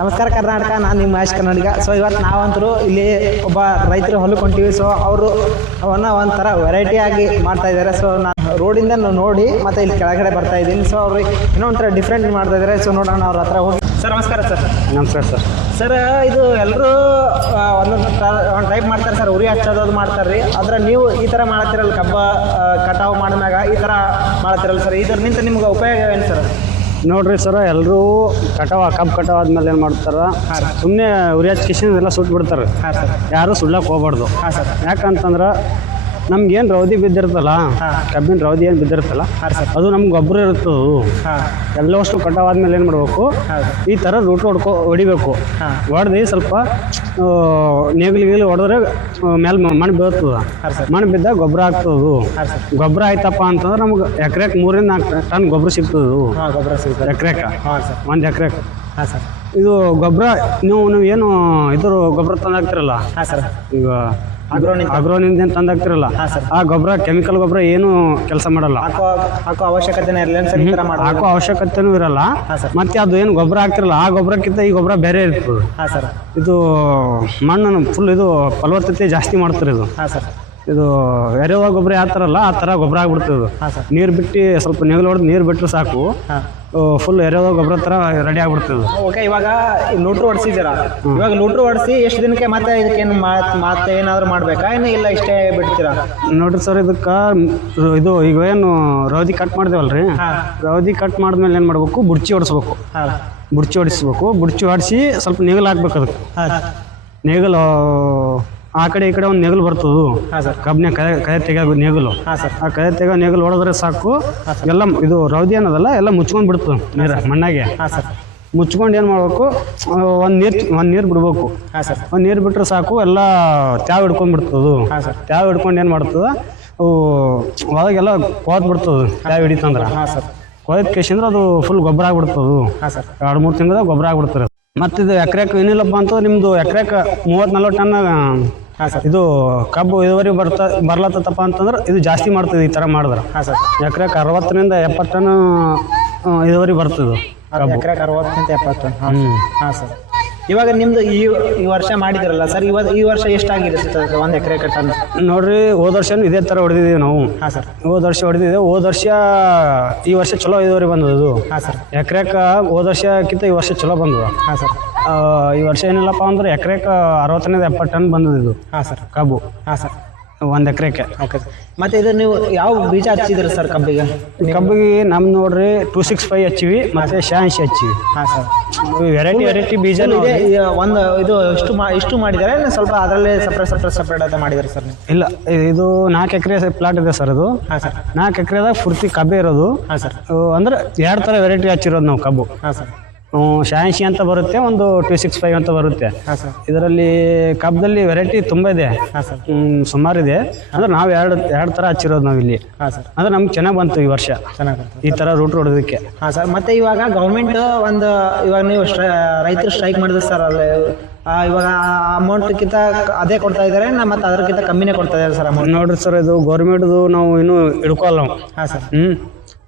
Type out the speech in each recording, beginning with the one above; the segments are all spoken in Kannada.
ನಮಸ್ಕಾರ ಕರ್ನಾಟಕ, ನಾನು ನಿಮ್ಮ ಮಹೇಶ್ ಕನ್ನಡಿಗ. ಸೊ ಇವತ್ತು ನಾವಂತರೂ ಇಲ್ಲಿ ಒಬ್ಬ ರೈತರು ಹೊಲಕ್ಕೆ ಹೊಂಟೀವಿ. ಸೊ ಅವರು ಅವನ್ನ ಒಂಥರ ವೆರೈಟಿ ಆಗಿ ಮಾಡ್ತಾ ಇದ್ದಾರೆ. ಸೊ ನಾನು ರೋಡಿಂದ ನೋಡಿ ಮತ್ತೆ ಇಲ್ಲಿ ಕೆಳಗಡೆ ಬರ್ತಾ ಇದ್ದೀನಿ. ಸೊ ಅವ್ರು ಇನ್ನೂ ಒಂಥರ ಡಿಫ್ರೆಂಟ್ ಮಾಡ್ತಾ ಇದ್ದಾರೆ. ಸೊ ನೋಡೋಣ ಅವ್ರ ಹತ್ರ ಹೋಗಿ. ಸರ್ ನಮಸ್ಕಾರ. ಸರ್ ನಮಸ್ಕಾರ ಸರ್. ಸರ್ ಇದು ಎಲ್ಲರೂ ಒಂದೊಂದು ಟೈಪ್ ಮಾಡ್ತಾರೆ ಸರ್, ಉರಿ ಹಚ್ಚೋದು ಮಾಡ್ತಾರೆ ರೀ. ಆದ್ರೆ ನೀವು ಈ ಥರ ಮಾಡತ್ತಿರಲ್ಲ, ಕಬ್ಬ ಕಟಾವು ಮಾಡಿದಾಗ ಈ ಥರ ಮಾಡತ್ತಿರಲ್ಲ ಸರ್. ಇದರಿಂದ ನಿಮ್ಗೆ ಉಪಯೋಗ ಏನು ಸರ್? ನೋಡ್ರಿ ಸರ್, ಎಲ್ಲರೂ ಕಬ್ಬು ಕಟಾವ್ ಆದ್ಮೇಲೆ ಏನು ಮಾಡ್ತಾರೆ, ಸುಮ್ಮನೆ ಉರಿ ಹಚ್ಕಿಸಿನ ಎಲ್ಲ ಸುಟ್ಟು ಬಿಡ್ತಾರೆ. ಹಾಂ ಸರ್. ಯಾರು ಸುಡ್ಲಕ್ಕೆ ಹೋಗ್ಬಾರ್ದು. ಹಾಂ ಸರ್. ಯಾಕಂತಂದ್ರೆ ನಮ್ಗೇನು ರೌದಿ ಬಿದ್ದಿರ್ತಲ್ಲ, ಕಬ್ಬಿನ ರೌದಿ ಏನು ಬಿದ್ದಿರ್ತಲ್ಲ, ಅದು ನಮ್ಗೆ ಗೊಬ್ಬರ ಇರ್ತದೆ. ಎಲ್ಲವಷ್ಟು ಕಟಾವ್ ಆದ್ಮೇಲೆ ಏನು ಮಾಡಬೇಕು, ಈ ಥರ ರೂಟ್ ಹೊಡಿಬೇಕು. ಹೊಡೆದು ಸ್ವಲ್ಪ ನೇಗಿಲಿಗೆ ಹೊಡೆದ್ರೆ ಮೇಲೆ ಮಣ್ಣು ಬೀಳ್ತದೆ. ಮಣ್ಣು ಬಿದ್ದಾಗ ಗೊಬ್ಬರ ಆಗ್ತದೆ. ಗೊಬ್ಬರ ಆಯ್ತಪ್ಪ ಅಂತಂದ್ರೆ ನಮ್ಗೆ ಎಕರೆಗೆ 3 ರಿಂದ 4 ಟನ್ ಗೊಬ್ಬರ ಸಿಗ್ತದೆ. ಎಕರೆಗೆ 1 ಎಕರೆಗೆ. ಇದು ಗೊಬ್ಬರ ನೀವು ಏನು ಇದ್ರ ಗೊಬ್ಬರ ತಂದಾಗ್ತಿರಲ್ಲ, ಈಗ ಅಗ್ರೋನಿಂದ ಏನು ತಂದಾಗ್ತಿರಲ್ಲ, ಆ ಗೊಬ್ಬರ ಕೆಮಿಕಲ್ ಗೊಬ್ಬರ ಏನು ಕೆಲಸ ಮಾಡಲ್ಲ, ಹಾಕೋ ಅವಶ್ಯಕತೆನೇ ಇರಲ್ಲ, ಹಾಕೋ ಅವಶ್ಯಕತೆನೂ ಇರಲ್ಲ. ಮತ್ತೆ ಅದು ಏನು ಗೊಬ್ಬರ ಹಾಕ್ತಿರಲ್ಲ, ಆ ಗೊಬ್ಬರಕ್ಕಿಂತ ಈ ಗೊಬ್ಬರ ಬೇರೆ ಇರ್ತದೆ. ಇದು ಮಣ್ಣನ್ನು ಫುಲ್ ಇದು ಫಲವತ್ತತೆ ಜಾಸ್ತಿ ಮಾಡ್ತಾರೆ. ಇದು ಎರೆಹುಳ ಗೊಬ್ಬರ ಯಾವ ಥರ ಅಲ್ಲ, ಆ ಥರ ಗೊಬ್ಬರ ಆಗ್ಬಿಡ್ತದೆ. ನೀರು ಬಿಟ್ಟು ಸ್ವಲ್ಪ ನೆಗಲು ಹೊಡೆದು ನೀರು ಬಿಟ್ಟರೆ ಸಾಕು, ಫುಲ್ ಎರೆಹುಳ ಗೊಬ್ಬರ ಥರ ರೆಡಿ ಆಗ್ಬಿಡ್ತದೆ. ಓಕೆ, ಇವಾಗ ಲೂಟ್ರು ಹೊಡ್ಸಿದ್ದೀರಾ. ಇವಾಗ ಲೂಟ್ರು ಹೊಡಿಸಿ ಎಷ್ಟು ದಿನಕ್ಕೆ ಮತ್ತೆ ಇದಕ್ಕೇನು ಮತ್ತೆ ಏನಾದರೂ ಮಾಡಬೇಕಾ, ಏನು ಇಲ್ಲ ಇಷ್ಟೇ ಬಿಡ್ತೀರಾ? ನೋಡ್ರಿ ಸರ್, ಇದಕ್ಕೆ ಇದು ಈಗ ಏನು ರೌದಿ ಕಟ್ ಮಾಡ್ದೇವಲ್ರಿ, ರೌದಿ ಕಟ್ ಮಾಡಿದ್ಮೇಲೆ ಏನು ಮಾಡ್ಬೇಕು, ಬುಡ್ಚಿ ಹೊಡಿಸ್ಬೇಕು. ಬುಡ್ಚಿ ಹೊಡಿಸಿ ಸ್ವಲ್ಪ ನೆಗಲು ಹಾಕ್ಬೇಕು. ಅದಕ್ಕೆ ನೆಗಲು ಆ ಕಡೆ ಈ ಕಡೆ ಒಂದು ನೆಗಲು ಬರ್ತದೆ. ಕಬ್ಬಿನ ಕೈ ತೆಗಿಯೋ ನೆಗಲು, ಆ ಕೈ ತೆಗಿಯೋ ನೆಗಲು ಹೊಡೆದ್ರೆ ಸಾಕು, ಎಲ್ಲ ಇದು ರೌದಿ ಅನ್ನೋದಲ್ಲ ಎಲ್ಲ ಮುಚ್ಕೊಂಡು ಬಿಡ್ತದೆ ನೀರು ಮಣ್ಣಾಗೆ. ಮುಚ್ಕೊಂಡು ಏನು ಮಾಡ್ಬೇಕು, ಒಂದು ನೀರು ಬಿಡ್ಬೇಕು. ಒಂದು ನೀರು ಬಿಟ್ಟರೆ ಸಾಕು, ಎಲ್ಲ ತ್ಯಾವ್ ಹಿಡ್ಕೊಂಡ್ಬಿಡ್ತದೆ. ತ್ಯಾವ್ ಹಿಡ್ಕೊಂಡು ಏನು ಮಾಡ್ತದೆ, ಒಳಗೆಲ್ಲ ಕೋತ್ ಬಿಡ್ತದೆ. ತ್ಯಾವ್ ಹಿಡಿತಂದ್ರೆ ಕೋದ್ ಕೇಸಿಂದ್ರೆ ಅದು ಫುಲ್ ಗೊಬ್ಬರ ಆಗ್ಬಿಡ್ತದೆ. 2-3 ತಿಂಗಳ ಗೊಬ್ಬರ ಆಗ್ಬಿಡ್ತಾರೆ. ಮತ್ತು ಇದು ಎಕರೆಗೆ ಏನಿಲ್ಲಪ್ಪ ಅಂತಂದ್ರೆ ನಿಮ್ಮದು ಎಕರೆಗೆ 30-40 ಟನ್ ಇದು ಕಬ್ಬು ಇದುವರೆಗೆ ಬರ್ಲತ್ತಪ್ಪ ಅಂತಂದ್ರೆ ಇದು ಜಾಸ್ತಿ ಮಾಡ್ತದೆ. ಈ ಥರ ಮಾಡಿದ್ರೆ ಎಕರೆಗೆ 60 ರಿಂದ 70 ಟನ್ ಇದುವರೆಗೆ ಬರ್ತದೆ. ಎಕರೆಗೆ 60 ರಿಂದ 70 ಟನ್. ಹಾಂ ಸರ್. ಇವಾಗ ನಿಮ್ದು ಈ ವರ್ಷ ಮಾಡಿದಿರಲ್ಲ ಸರ್, ಈ ವರ್ಷ ಎಷ್ಟಾಗಿದೆ ಸರ್ 1 ಎಕರೆ ಟನ್? ನೋಡ್ರಿ, ಹೋದ ವರ್ಷ ಇದೇ ಥರ ಹೊಡೆದಿದ್ದೀವಿ ನಾವು. ಹೋದ ವರ್ಷ ಹೊಡೆದಿದ್ದೇವೆ. ಹೋದ ವರ್ಷ ಈ ವರ್ಷ ಚಲೋ ಇದುವರೆಗೆ ಬಂದದು. ಎಕರೆಗೆ ಹೋದ ವರ್ಷಕ್ಕಿಂತ ಈ ವರ್ಷ ಚಲೋ ಬಂದದ. ಈ ವರ್ಷ ಏನಿಲ್ಲಪ್ಪ ಅಂದ್ರೆ ಎಕರೆಗೆ 60 ರಿಂದ 70 ಟನ್ ಬಂದದ್ದು ಕಬ್ಬು. 1 ಎಕರೆಗೆ. ಮತ್ತೆ ಇದು ನೀವು ಯಾವ ಬೀಜ ಹಚ್ಚಿದ್ರಿ ಸರ್ ಕಬ್ಬಿಗೆ? ನಮ್ ನೋಡ್ರಿ 265 ಹಚ್ಚಿವಿ, ಮತ್ತೆ 86 ಹಚ್ಚಿವಿ. ವೆರೈಟಿ ಬೀಜ ಒಂದು ಇದು ಇಷ್ಟು ಮಾಡಿದ್ದಾರೆ, ಸ್ವಲ್ಪ ಅದರಲ್ಲೇ ಸಪ್ರೇಟ್ ಅಂತ ಮಾಡಿದ್ದಾರೆ ಸರ್? ಇಲ್ಲ, ಇದು 4 ಎಕರೆ ಪ್ಲಾಟ್ ಇದೆ ಸರ್. ಇದು 4 ಎಕರೆದಾಗ ಪೂರ್ತಿ ಕಬ್ಬೆ ಇರೋದು. ಅಂದ್ರೆ 2 ಥರ ವೆರೈಟಿ ಹಚ್ಚಿರೋದು ನಾವು ಕಬ್ಬು. 86 ಅಂತ ಬರುತ್ತೆ, ಒಂದು 265 ಅಂತ ಬರುತ್ತೆ. ಇದರಲ್ಲಿ ಕಬ್ಬಲ್ಲಿ ವೆರೈಟಿ ತುಂಬ ಇದೆ, ಸುಮಾರು ಇದೆ. ಅಂದ್ರೆ ನಾವು ಎರಡು ಥರ ಹಚ್ಚಿರೋದು ನಾವು ಇಲ್ಲಿ. ಅಂದ್ರೆ ನಮ್ಗೆ ಚೆನ್ನಾಗಿ ಬಂತು ಈ ವರ್ಷ, ಈ ಥರ ರೂಟ್ ಹೊಡೋದಕ್ಕೆ. ಸರ್. ಮತ್ತೆ ಇವಾಗ ಗೌರ್ಮೆಂಟ್ ಇವಾಗ ನೀವು ರೈತರು ಸ್ಟ್ರೈಕ್ ಮಾಡಿದ್ರು ಸರ್, ಅಲ್ಲಿ ಇವಾಗ ಅಮೌಂಟ್ಗಿಂತ ಅದೇ ಕೊಡ್ತಾ ಇದ್ದಾರೆ, ಮತ್ತೆ ಅದಕ್ಕಿಂತ ಕಮ್ಮಿನೇ ಕೊಡ್ತಾ ಇದ್ದಾರೆ ಸರ್ ಅಮೌಂಟ್? ನೋಡ್ರಿ ಸರ್, ಇದು ಗೌರ್ಮೆಂಟ್ದು ನಾವು ಇನ್ನೂ ಹಿಡ್ಕೊಲ್ಲ ನಾವು.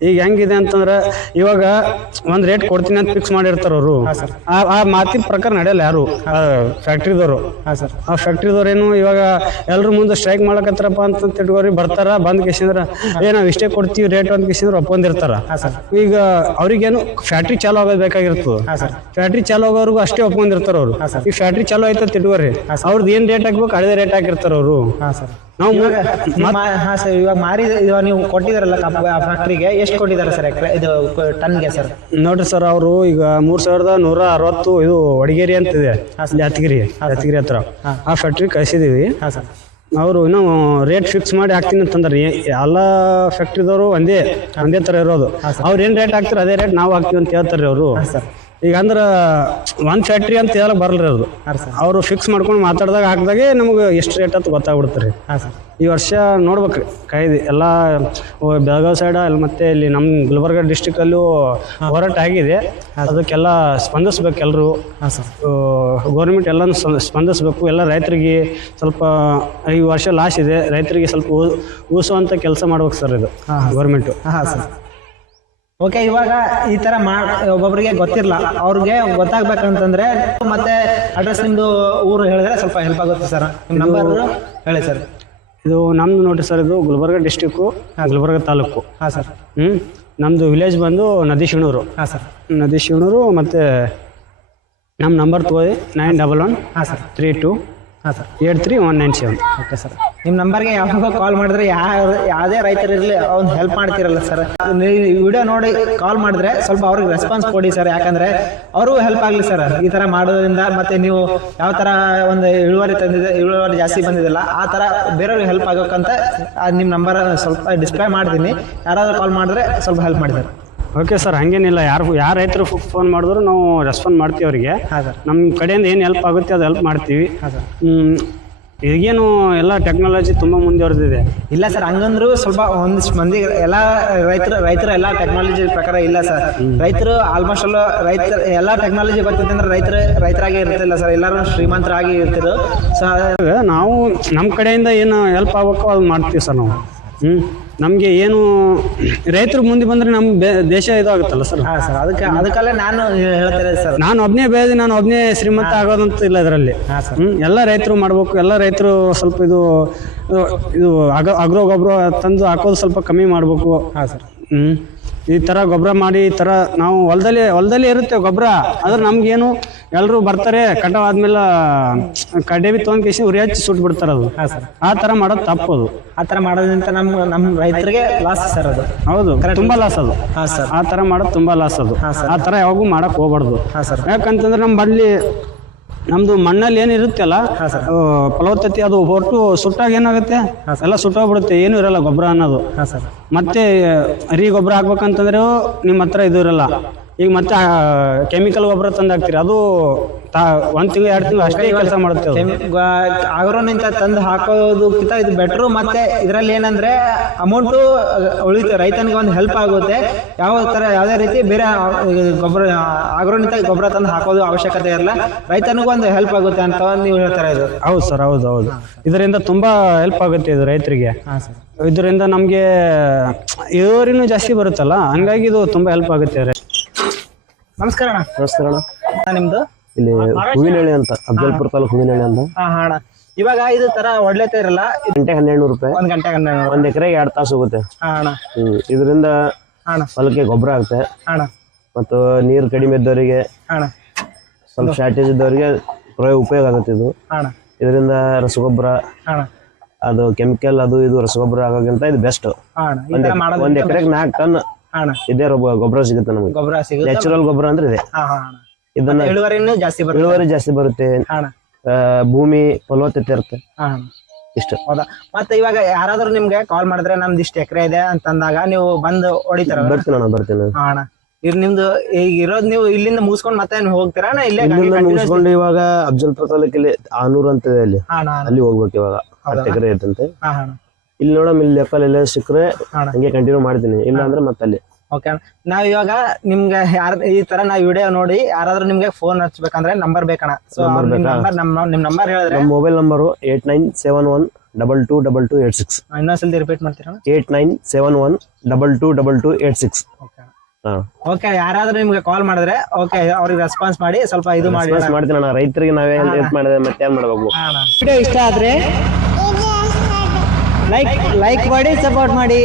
ಈಗ ಹೆಂಗಿದೆ ಅಂತಂದ್ರೆ, ಇವಾಗ ಒಂದು ರೇಟ್ ಕೊಡ್ತೀನಿ ಅಂತ ಫಿಕ್ಸ್ ಮಾಡಿರ್ತಾರೆ ಅವರು. ಆ ಮಾತಿನ ಪ್ರಕಾರ ನಡೆಯಲ್ಲ ಯಾರು, ಫ್ಯಾಕ್ಟ್ರಿದವರು. ಆ ಫ್ಯಾಕ್ಟ್ರಿದವ್ರು ಏನು ಇವಾಗ ಎಲ್ಲರೂ ಮುಂದೆ ಸ್ಟ್ರೈಕ್ ಮಾಡಕತ್ತಾರಪ್ಪ ಅಂತ ತಿಳ್ಕೊರಿ ಬರ್ತಾರ. ಬಂದ್ ಕೇಸಿಂದ್ರೆ ನಾವು ಇಷ್ಟೇ ಕೊಡ್ತೀವಿ ರೇಟ್ ಅಂತ ಕೇಸಿಂದ್ರೆ ಒಪ್ಕೊಂಡಿರ್ತಾರ. ಈಗ ಅವ್ರಿಗೇನು ಫ್ಯಾಕ್ಟ್ರಿ ಚಾಲು ಆಗೋದು ಬೇಕಾಗಿರ್ತದೆ. ಫ್ಯಾಕ್ಟ್ರಿ ಚಾಲು ಆಗೋರ್ಗು ಅಷ್ಟೇ ಒಪ್ಕೊಂಡಿರ್ತಾರ ಅವರು. ಈ ಫ್ಯಾಕ್ಟ್ರಿ ಚಾಲು ಆಯ್ತು ಅಂತ ತಿಳ್ಕೊರಿ, ಅವ್ರದ್ದು ಏನ್ ರೇಟ್ ಹಾಕ್ಬೇಕು ಅದೇ ರೇಟ್ ಹಾಕಿರ್ತಾರ ಅವರು. ನಾವು ಇವಾಗ ಇವಾಗ ನೀವು ಕೊಟ್ಟಿದಾರಲ್ಲ ಫ್ಯಾಕ್ಟ್ರಿಗೆ, ಎಷ್ಟು ಕೊಟ್ಟಿದ್ದಾರೆ ಸರ್ ಇದು ಟನ್ಗೆ ಸರ್? ನೋಡ್ರಿ ಸರ್, ಅವರು ಈಗ 3160 ಇದು ವಡಗೇರಿ ಅಂತಿದೆ, ಯಾದಗಿರಿ ಹತ್ರ. ಆ ಫ್ಯಾಕ್ಟ್ರಿ ಕಳಿಸಿದೀವಿ. ಅವರು ಇನ್ನೂ ರೇಟ್ ಫಿಕ್ಸ್ ಮಾಡಿ ಹಾಕ್ತೀನಿ ಅಂತಂದ್ರೆ, ಎಲ್ಲ ಫ್ಯಾಕ್ಟ್ರಿದವರು ಒಂದೇ ಥರ ಇರೋದು. ಅವ್ರು ಏನು ರೇಟ್ ಹಾಕ್ತಾರೆ ಅದೇ ರೇಟ್ ನಾವು ಹಾಕ್ತೀವಿ ಅಂತ ಹೇಳ್ತಾರೆ ಅವರು. ಈಗ ಅಂದ್ರೆ ಒಂದು ಫ್ಯಾಕ್ಟ್ರಿ ಅಂತ ಹೇಳಕ್ ಬರಲ್ರಿ ಅದು. ಅವರು ಫಿಕ್ಸ್ ಮಾಡ್ಕೊಂಡು ಮಾತಾಡಿದಾಗ ಹಾಕಿದಾಗೆ ನಮ್ಗೆ ಎಷ್ಟು ರೇಟ್ ಅಂತ ಗೊತ್ತಾಗ್ಬಿಡ್ತಾರೆ. ಈ ವರ್ಷ ನೋಡ್ಬೇಕ್ರಿ ಕಾಯ್ದೆ ಎಲ್ಲ ಬೆಳಗಾವಿ ಸೈಡ ಅಲ್ಲಿ ಮತ್ತೆ ಇಲ್ಲಿ ನಮ್ಮ ಗುಲ್ಬರ್ಗ ಡಿಸ್ಟಿಕಲ್ಲೂ ಹೋರಾಟ ಆಗಿದೆ. ಅದಕ್ಕೆಲ್ಲ ಸ್ಪಂದಿಸ್ಬೇಕು ಎಲ್ಲರೂ. ಗೌರ್ಮೆಂಟ್ ಎಲ್ಲನೂ ಸ್ಪಂದಿಸ್ಬೇಕು. ಎಲ್ಲ ರೈತರಿಗೆ ಸ್ವಲ್ಪ ಈ ವರ್ಷ ಲಾಸ್ ಇದೆ, ರೈತರಿಗೆ ಸ್ವಲ್ಪ ಉಳಿಸುವಂಥ ಕೆಲಸ ಮಾಡ್ಬೇಕು ಸರ್ ಇದು ಗೌರ್ಮೆಂಟು. ಓಕೆ, ಇವಾಗ ಈ ತರ ಒಬ್ಬೊಬ್ಬರಿಗೆ ಗೊತ್ತಿರಲ್ಲ, ಅವ್ರಿಗೆ ಗೊತ್ತಾಗ್ಬೇಕಂತಂದ್ರೆ ಮತ್ತೆ ಅಡ್ರೆಸ್ ನಿಮ್ದು ಊರು ಹೇಳಿದ್ರೆ ಸ್ವಲ್ಪ ಹೆಲ್ಪ್ ಆಗುತ್ತೆ ಸರ್. ನಿಮ್ಮ ನಂಬರ್ ಹೇಳಿ ಸರ್. ಇದು ನಮ್ದು ನೋಡ್ರಿ ಸರ್, ಇದು ಗುಲ್ಬರ್ಗ ಡಿಸ್ಟಿಕ್ಕು, ಗುಲ್ಬರ್ಗ ತಾಲೂಕು. ಹಾಂ ಸರ್. ನಮ್ಮದು ವಿಲೇಜ್ ಬಂದು ನದಿ ಶಿವಣೂರು. ಹಾಂ ಸರ್. ನದಿ ಶಿವಣೂರು. ಮತ್ತು ನಮ್ಮ ನಂಬರ್ ತಗೋದಿ 911 ಹಾಂ ಸರ್ 32 ಹಾಂ ಸರ್ 83197. Okay sir. ನಿಮ್ಮ ನಂಬರ್ಗೆ ಯಾವಾಗ ಕಾಲ್ ಮಾಡಿದ್ರೆ ಯಾವುದೇ ರೈತರು ಇರಲಿ ಅವ್ನು ಹೆಲ್ಪ್ ಮಾಡ್ತಿರಲ್ಲ ಸರ್. ನೀವು ವಿಡಿಯೋ ನೋಡಿ ಕಾಲ್ ಮಾಡಿದ್ರೆ ಸ್ವಲ್ಪ ಅವ್ರಿಗೆ ರೆಸ್ಪಾನ್ಸ್ ಕೊಡಿ ಸರ್, ಯಾಕಂದರೆ ಅವ್ರಿಗೂ ಹೆಲ್ಪ್ ಆಗಲಿ ಸರ್. ಈ ಥರ ಮಾಡೋದ್ರಿಂದ ಮತ್ತು ನೀವು ಯಾವ ಥರ ಒಂದು ಇಳುವರಿ ಜಾಸ್ತಿ ಬಂದಿದೆಯಲ್ಲ ಆ ಥರ ಬೇರೆಯವ್ರಿಗೆ ಹೆಲ್ಪ್ ಆಗೋಕ್ಕಂತ ನಿಮ್ಮ ನಂಬರ್ ಸ್ವಲ್ಪ ಡಿಸ್ಪ್ಲೇ ಮಾಡ್ತೀನಿ. ಯಾರಾದರೂ ಕಾಲ್ ಮಾಡಿದ್ರೆ ಸ್ವಲ್ಪ ಹೆಲ್ಪ್ ಮಾಡಿ ಸರ್. ಓಕೆ ಸರ್, ಹಾಗೇನಿಲ್ಲ. ಯಾರು ರೈತರು ಫೋನ್ ಮಾಡಿದ್ರು ನಾವು ರೆಸ್ಪಾನ್ಸ್ ಮಾಡ್ತೀವಿ ಅವರಿಗೆ. ಹಾಂ ಸರ್. ನಮ್ಮ ಕಡೆಯಿಂದ ಏನು ಹೆಲ್ಪ್ ಆಗುತ್ತೆ ಅದು ಹೆಲ್ಪ್ ಮಾಡ್ತೀವಿ. ಹಾಂ ಸರ್. ಈಗೇನು ಎಲ್ಲ ಟೆಕ್ನಾಲಜಿ ತುಂಬ ಮುಂದುವರೆದಿದೆ. ಇಲ್ಲ ಸರ್, ಹಂಗಂದ್ರು ಸ್ವಲ್ಪ ಒಂದಿಷ್ಟು ಮಂದಿ ಎಲ್ಲ ರೈತರು ಎಲ್ಲ ಟೆಕ್ನಾಲಜಿ ಪ್ರಕಾರ ಇಲ್ಲ ಸರ್. ರೈತರು ಆಲ್ಮೋಸ್ಟ್ ಎಲ್ಲ ಟೆಕ್ನಾಲಜಿ ಗೊತ್ತಿದೆ ಅಂದ್ರೆ ರೈತರಾಗಿ ಇರ್ತಿಲ್ಲ ಸರ್, ಎಲ್ಲರೂ ಶ್ರೀಮಂತರಾಗಿ ಇರ್ತಿದ್ರು. ಸೊ ನಾವು ನಮ್ಮ ಕಡೆಯಿಂದ ಏನು ಹೆಲ್ಪ್ ಆಗಬೇಕೋ ಅದು ಮಾಡ್ತೀವಿ ಸರ್ ನಾವು. ನಮಗೆ ಏನು ರೈತರು ಮುಂದೆ ಬಂದರೆ ನಮ್ಮ ದೇಶ ಇದಾಗುತ್ತಲ್ಲ ಸರ್. ಹಾಂ ಸರ್, ಅದಕ್ಕಲ್ಲೇ ನಾನು ಹೇಳ್ತಿರೋದು ಸರ್. ನಾನು ಒಬ್ಬನೇ ಬೆಳೆದು ನಾನು ಒಬ್ಬನೇ ಶ್ರೀಮಂತ ಆಗೋದಂತ ಇಲ್ಲ ಇದರಲ್ಲಿ. ಹಾಂ ಸರ್. ಎಲ್ಲ ರೈತರು ಮಾಡ್ಬೇಕು. ಎಲ್ಲ ರೈತರು ಸ್ವಲ್ಪ ಇದು ಅಗ್ರೋ ಗೊಬ್ಬರ ತಂದು ಹಾಕೋದು ಸ್ವಲ್ಪ ಕಮ್ಮಿ ಮಾಡಬೇಕು. ಹಾಂ ಸರ್. ಈ ಥರ ಗೊಬ್ಬರ ಮಾಡಿ ಈ ಥರ ನಾವು ಹೊಲದಲ್ಲಿ ಇರುತ್ತೆ ಗೊಬ್ಬರ, ಆದ್ರೆ ನಮಗೇನು ಎಲ್ಲರೂ ಬರ್ತಾರೆ ಕಟಾವ್ ಆದ್ಮೇಲೆ ಕಡ್ಡೆ ಬಿ ತೊಗೊಂಡು ಕೇಸಿ ಉರಿ ಹಚ್ಚಿ ಸುಟ್ಟು ಬಿಡ್ತಾರೆ ಅದು. ಹಾಂ ಸರ್. ಆ ಥರ ಮಾಡೋದು ತಪ್ಪದು. ಆ ಥರ ಮಾಡೋದ್ರಿಂದ ನಮ್ಮ ರೈತರಿಗೆ ಲಾಸ್ ಸರ್ ಅದು. ಹೌದು, ತುಂಬ ಲಾಸ್ ಅದು. ಹಾಂ ಸರ್. ಆ ಥರ ಮಾಡೋದು ತುಂಬ ಲಾಸ್ ಅದು. ಹಾಂ ಸರ್. ಆ ಥರ ಯಾವಾಗೂ ಮಾಡಕ್ಕೆ ಹೋಗ್ಬಾರ್ದು. ಹಾಂ ಸರ್. ಯಾಕಂತಂದ್ರೆ ನಮ್ಮದು ಮಣ್ಣಲ್ಲಿ ಏನಿರುತ್ತಲ್ಲ ಫಲವತ್ತತೆ ಅದು ಹೊರಟು ಸುಟ್ಟಾಗ ಏನಾಗುತ್ತೆ, ಎಲ್ಲ ಸುಟ್ಟೋಗ್ಬಿಡುತ್ತೆ, ಏನೂ ಇರಲ್ಲ ಗೊಬ್ಬರ ಅನ್ನೋದು. ಹಾಂ ಸರ್. ಮತ್ತೆ ಗೊಬ್ಬರ ಹಾಕ್ಬೇಕಂತಂದ್ರೆ ನಿಮ್ಮ ಹತ್ರ ಇದು ಇರಲ್ಲ. ಈಗ ಮತ್ತೆ ಕೆಮಿಕಲ್ ಗೊಬ್ಬರ ತಂದು ಹಾಕ್ತೀರಿ, ಅದು 1 ತಿಂಗಳು 2 ತಿಂಗಳು ಅಷ್ಟೇ ಕೆಲಸ ಮಾಡುತ್ತೆ. ಆಗ್ರೋನಿಂದ ತಂದು ಹಾಕೋದಕ್ಕಿಂತ ಇದು ಬೆಟ್ರು. ಮತ್ತೆ ಇದರಲ್ಲಿ ಏನಂದ್ರೆ ಅಮೌಂಟು ಉಳಿತು, ರೈತನಿಗೆ ಒಂದು ಹೆಲ್ಪ್ ಆಗುತ್ತೆ. ಯಾವುದೇ ರೀತಿ ಬೇರೆ ಗೊಬ್ಬರ ಆಗ್ರೋನಿಂದ ಗೊಬ್ಬರ ತಂದು ಹಾಕೋದು ಅವಶ್ಯಕತೆ ಇರಲ್ಲ, ರೈತನಿಗೂ ಒಂದು ಹೆಲ್ಪ್ ಆಗುತ್ತೆ ಅಂತ ನೀವು ಹೇಳ್ತಾರೆ ಇದು. ಹೌದು ಸರ್, ಹೌದು. ಇದರಿಂದ ತುಂಬಾ ಹೆಲ್ಪ್ ಆಗುತ್ತೆ ಇದು ರೈತರಿಗೆ. ಇದರಿಂದ ನಮಗೆ ಇಳುವರಿನೂ ಜಾಸ್ತಿ ಬರುತ್ತಲ್ಲ, ಹಂಗಾಗಿ ಇದು ತುಂಬಾ ಹೆಲ್ಪ್ ಆಗುತ್ತೆ. ನಮಸ್ಕಾರ ಅಣ್ಣ. ನಮಸ್ಕಾರ ಅಣ್ಣ. ನಿಮ್ದು ಇಲ್ಲಿ ಹೂವಿನಹಳ್ಳಿ ಅಂತ, ಅಫ್ಜಲ್ಪುರ ತಾಲೂಕು ಹೂವಿನಹಳ್ಳಿ ಅಂತ. ಅಣ್ಣ, ಇವಾಗ ಇದು ತರ ಒಡ್ಲೇತಾ ಇರಲ್ಲ, ಗಂಟೆ 1200 ರೂಪಾಯಿ. 1 ಗಂಟೆ 1200. 1 ಎಕರೆಗೆ 2 ತಾಸು ಹೋಗುತ್ತೆ. ಅಣ್ಣ. ಇದರಿಂದ ಅಣ್ಣ ಹೊಲಕ್ಕೆ ಗೊಬ್ಬರ ಆಗುತ್ತೆ. ಅಣ್ಣ. ಮತ್ತು ನೀರು ಕಡಿಮೆ ಇದ್ದವರಿಗೆ, ಅಣ್ಣ ಸ್ವಲ್ಪ ಶಾರ್ಟೇಜ್ ಇದ್ದವರಿಗೆ ಉಪಯೋಗ ಆಗುತ್ತೆ ಇದು. ಅಣ್ಣ. ಇದರಿಂದ ರಸಗೊಬ್ಬರ, ಅಣ್ಣ, ಅದು ಕೆಮಿಕಲ್ ಅದು ಇದು ರಸಗೊಬ್ಬರ ಆಗೋಕ್ಕಿಂತ ಇದು ಬೆಸ್ಟ್. ಅಣ್ಣ. 1 ಎಕರೆಗೆ 4 ಟನ್ ಅಣ್ಣ ಇದೇ ಗೊಬ್ಬರ ಸಿಗುತ್ತೆ ನಮಗೆ. ಗೊಬ್ಬರ ಸಿಗುತ್ತೆ, ನ್ಯಾಚುರಲ್ ಗೊಬ್ಬರ ಅಂದ್ರೆ ಇದೆ. ಇದನ್ನ ಇಳುವರಿನೂ ಜಾಸ್ತಿ ಬರುತ್ತೆ. ಅಣ್ಣ. ಭೂಮಿ ಫಲವತ್ತತೆ ಇರುತ್ತೆ. ಇಷ್ಟು. ಹೌದಾ? ಮತ್ತೆ ಇವಾಗ ಯಾರಾದ್ರೂ ನಿಮ್ಗೆ ಕಾಲ್ ಮಾಡಿದ್ರೆ ನಮ್ದು ಇಷ್ಟು ಎಕರೆ ಇದೆ ಅಂತಂದಾಗ ನೀವು ಬಂದು ಹೊಡಿತಾರ? ಬರ್ತೀನಿ. ಅಣ್ಣ, ನಿಮ್ದು ಈಗ ಇರೋದು ನೀವು ಇಲ್ಲಿಂದ ಮುಗಿಸ್ಕೊಂಡು ಮತ್ತೆ ಹೋಗ್ತೀರಾ? ಇಲ್ಲೇ ಮುಗಿಸ್ಕೊಂಡು ಇವಾಗ ಅಫ್ಜಲ್ಪುರ ತಾಲೂಕಲ್ಲಿ ಆನೂರ್ ಅಂತ ಇದೆ, ಅಲ್ಲಿ ಹೋಗ್ಬೇಕು. ಇವಾಗ 10 ಎಕರೆ ಐತಂತೆ. ಇಲ್ಲಿ ನೋಡಮ್, ಇಲ್ಲಿ ಲೆಕ್ಕಲ್ ಎಲ್ಲ ಸಿಕ್ಕರೆ ಹಂಗೆ ಕಂಟಿನ್ಯೂ ಮಾಡ್ತೀನಿ, ಇಲ್ಲ ಅಂದ್ರೆ ಮತ್ತೆ ಅಲ್ಲಿ. ಓಕೆ, ನಾವ್ ಇವಾಗ ನಿಮ್ಗೆ ಈ ತರ ನಾವ್ ವಿಡಿಯೋ ನೋಡಿ ಯಾರಾದ್ರೂ ನಿಮ್ಗೆ ಫೋನ್ ಹಚ್ಬೇಕಂದ್ರೆ ನಂಬರ್ ಬೇಕಣ್ಣ. ಸೊ ನಿಮ್ ನಂಬರ್ ಹೇಳಿದ್ರೆ. ನಮ್ಮ ಮೊಬೈಲ್ ನಂಬರು 8971222286. ಇನ್ನೊಂದ್ಸಲ ರಿಪೀಟ್ ಮಾಡ್ತೀರಾ? 8971222286. ಓಕೆ, ಯಾರಾದ್ರೂ ನಿಮ್ಗೆ ಕಾಲ್ ಮಾಡಿದ್ರೆ ಓಕೆ ಅವ್ರಿಗೆ ರೆಸ್ಪಾನ್ಸ್ ಮಾಡಿ ಸ್ವಲ್ಪ ಇದು ಮಾಡ್ತೀನಿ ಅಣ್ಣ. ರೈತರಿಗೆ ನಾವೇ ಹೆಲ್ಪ್ ಮಾಡಿದ್ರೆ ಮತ್ತೆ ಏನ್ ಮಾಡ್ಬೇಕು. ವಿಡಿಯೋ ಇಷ್ಟ ಆದ್ರೆ ಲೈಕ್ ಮಾಡಿ, ಸಪೋರ್ಟ್ ಮಾಡಿ.